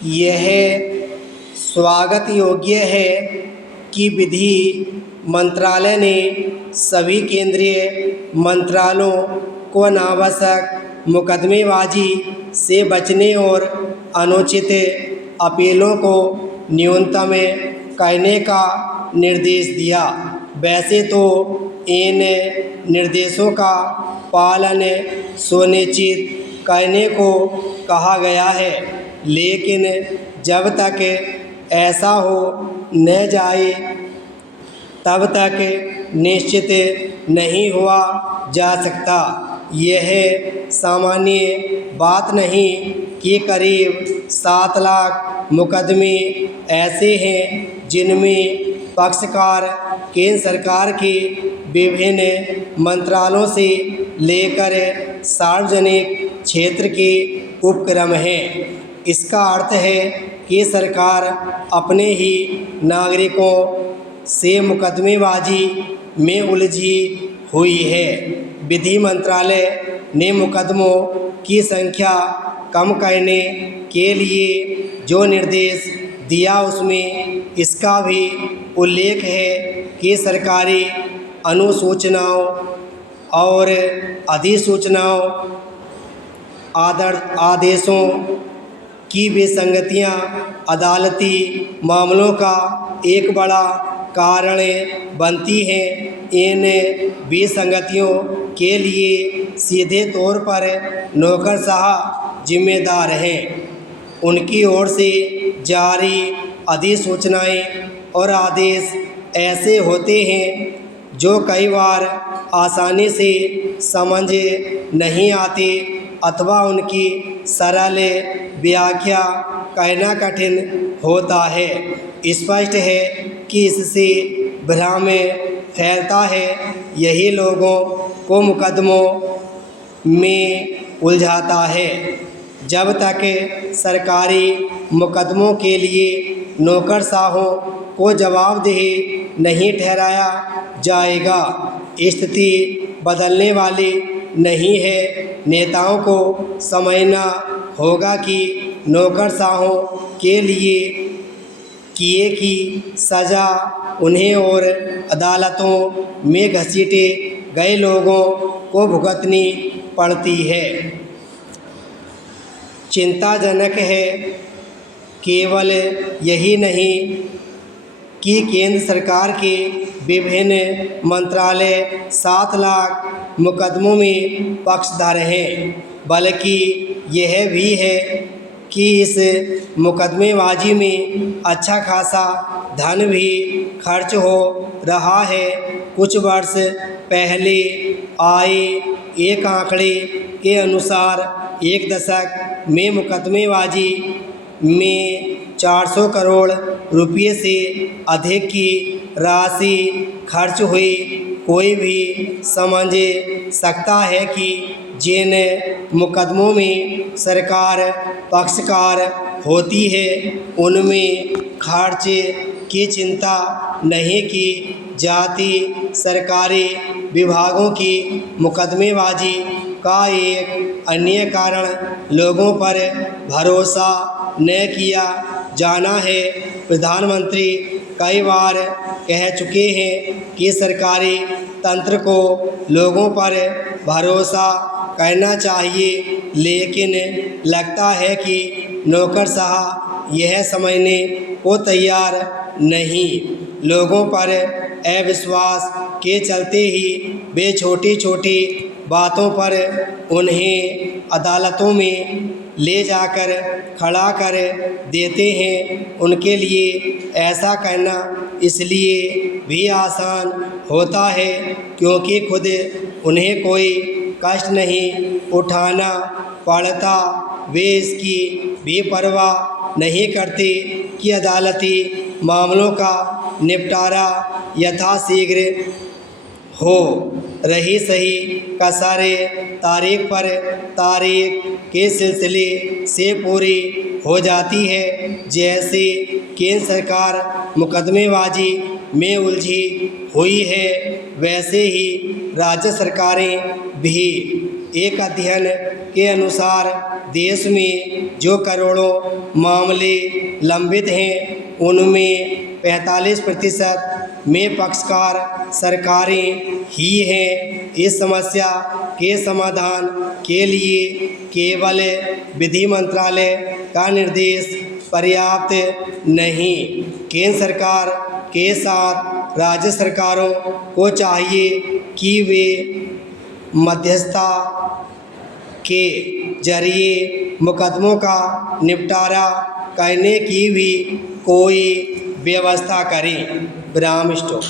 यह स्वागत योग्य है कि विधि मंत्रालय ने सभी केंद्रीय मंत्रालयों को अनावश्यक मुकदमेबाजी से बचने और अनुचित अपीलों को न्यूनतम करने का निर्देश दिया। वैसे तो इन निर्देशों का पालन सुनिश्चित करने को कहा गया है, लेकिन जब तक ऐसा हो न जाए तब तक निश्चित नहीं हुआ जा सकता। यह सामान्य बात नहीं कि करीब 7 लाख मुकदमे ऐसे हैं जिनमें पक्षकार केंद्र सरकार के विभिन्न मंत्रालयों से लेकर सार्वजनिक क्षेत्र के उपक्रम हैं। इसका अर्थ है कि सरकार अपने ही नागरिकों से मुकदमेबाजी में उलझी हुई है। विधि मंत्रालय ने मुकदमों की संख्या कम करने के लिए जो निर्देश दिया उसमें इसका भी उल्लेख है कि सरकारी अनुसूचनाओं और अधिसूचनाओं आदेशों की विसंगतियां अदालती मामलों का एक बड़ा कारण बनती हैं। इन विसंगतियों के लिए सीधे तौर पर नौकरशाह जिम्मेदार हैं। उनकी ओर से जारी अधिसूचनाएं और आदेश ऐसे होते हैं जो कई बार आसानी से समझ नहीं आते अथवा उनकी सरल व्याख्या करना कठिन होता है। स्पष्ट है कि इससे भ्रम फैलता है। यही लोगों को मुकदमों में उलझाता है। जब तक सरकारी मुकदमों के लिए नौकरशाहों को जवाबदेह नहीं ठहराया जाएगा, स्थिति बदलने वाली नहीं है। नेताओं को समझना होगा कि नौकरशाहों के लिए किए की सज़ा उन्हें और अदालतों में घसीटे गए लोगों को भुगतनी पड़ती है। चिंताजनक है केवल यही नहीं कि केंद्र सरकार के विभिन्न मंत्रालय 7 लाख मुकदमों में पक्षधर हैं, बल्कि यह भी है कि इस मुकदमेबाजी में अच्छा खासा धन भी खर्च हो रहा है। कुछ वर्ष पहले आए एक आंकड़े के अनुसार एक दशक में मुकदमेबाजी में 400 करोड़ रुपये से अधिक की राशि खर्च हुई। कोई भी समझ सकता है कि जिन मुकदमों में सरकार पक्षकार होती है उनमें खर्च की चिंता नहीं की जाती। सरकारी विभागों की मुकदमेबाजी का एक अन्य कारण लोगों पर भरोसा न किया जाना है। प्रधानमंत्री कई बार कह चुके हैं कि सरकारी तंत्र को लोगों पर भरोसा करना चाहिए, लेकिन लगता है कि नौकरशाह यह समझने को तैयार नहीं। लोगों पर अविश्वास के चलते ही वे छोटी छोटी बातों पर उन्हें अदालतों में ले जाकर खड़ा कर देते हैं। उनके लिए ऐसा करना इसलिए भी आसान होता है क्योंकि खुद उन्हें कोई कष्ट नहीं उठाना पड़ता। वे इसकी भी परवाह नहीं करते कि अदालती मामलों का निपटारा यथाशीघ्र हो। रही सही कसरे तारीख पर तारीख के सिलसिले से पूरी हो जाती है। जैसे केंद्र सरकार मुकदमेबाजी में उलझी हुई है, वैसे ही राज्य सरकारें भी। एक अध्ययन के अनुसार देश में जो करोड़ों मामले लंबित हैं उनमें 45% में पक्षकार सरकारें ही हैं। इस समस्या के समाधान के लिए केवल विधि मंत्रालय का निर्देश पर्याप्त नहीं, केंद्र सरकार के साथ राज्य सरकारों को चाहिए कि वे मध्यस्थता के जरिए मुकदमों का निपटारा करने की भी कोई व्यवस्था करें। विराम स्टॉप।